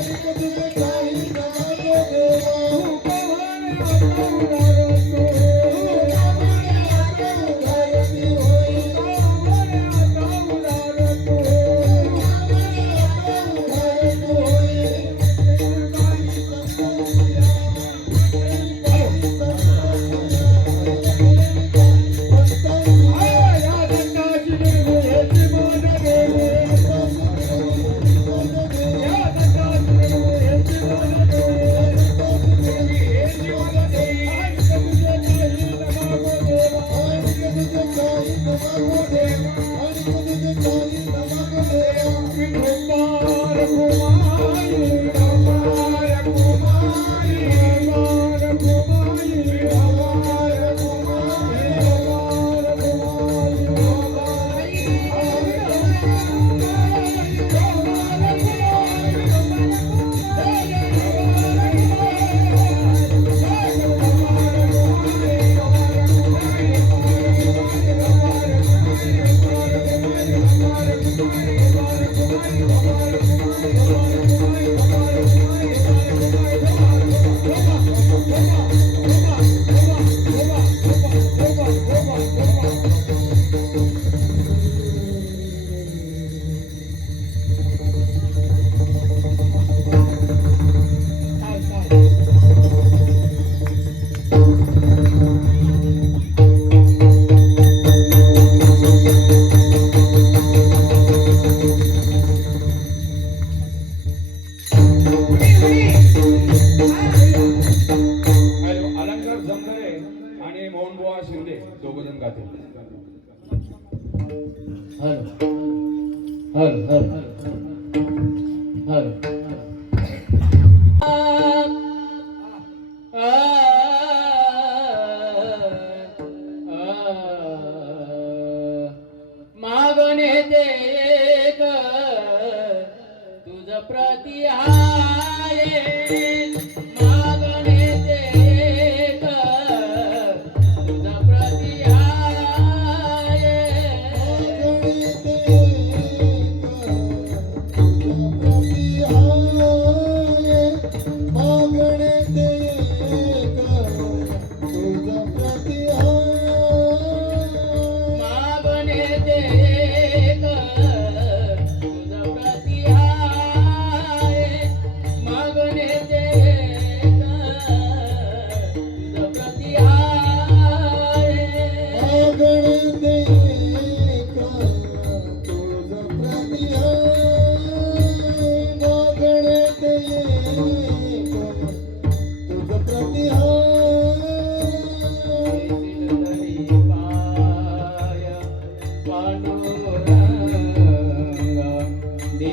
Thank okay. you. 한번고하시는데 누구는 같은 한한한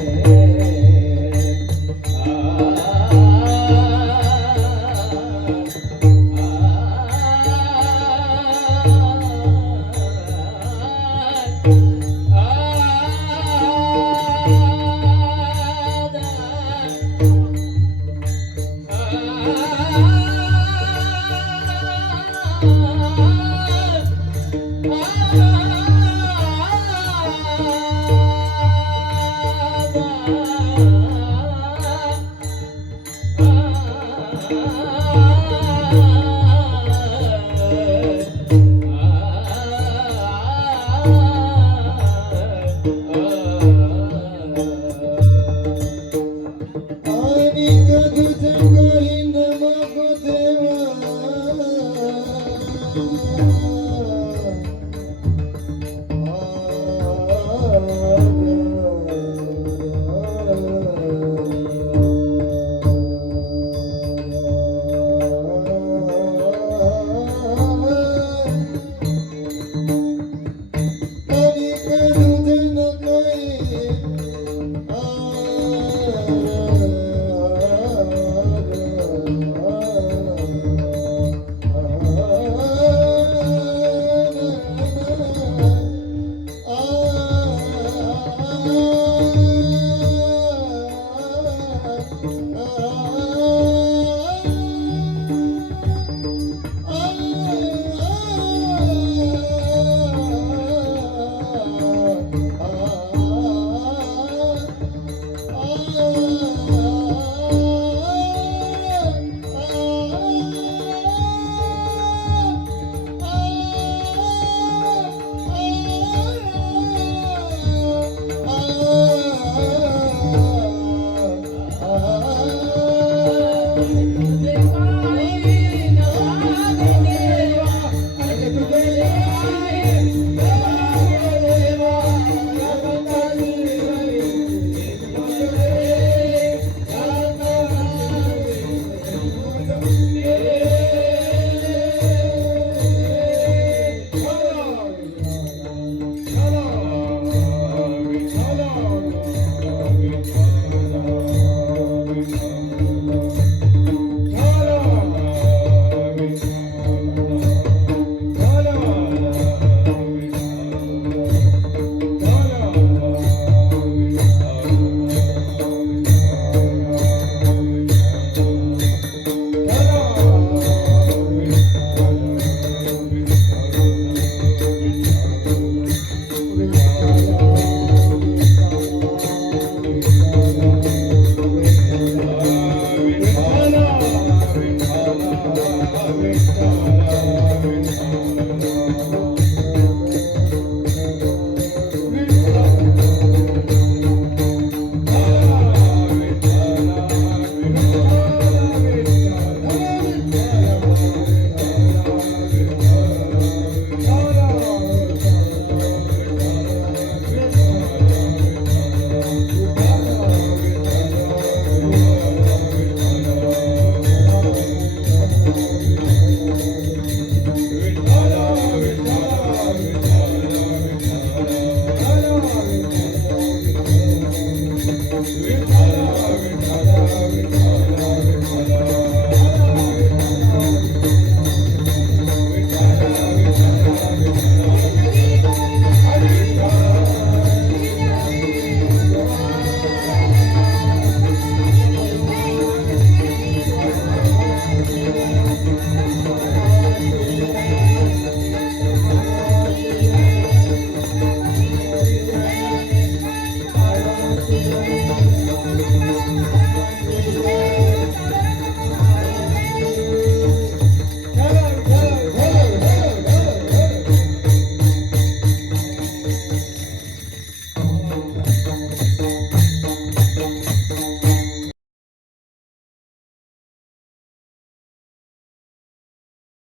Yeah. Mm -hmm.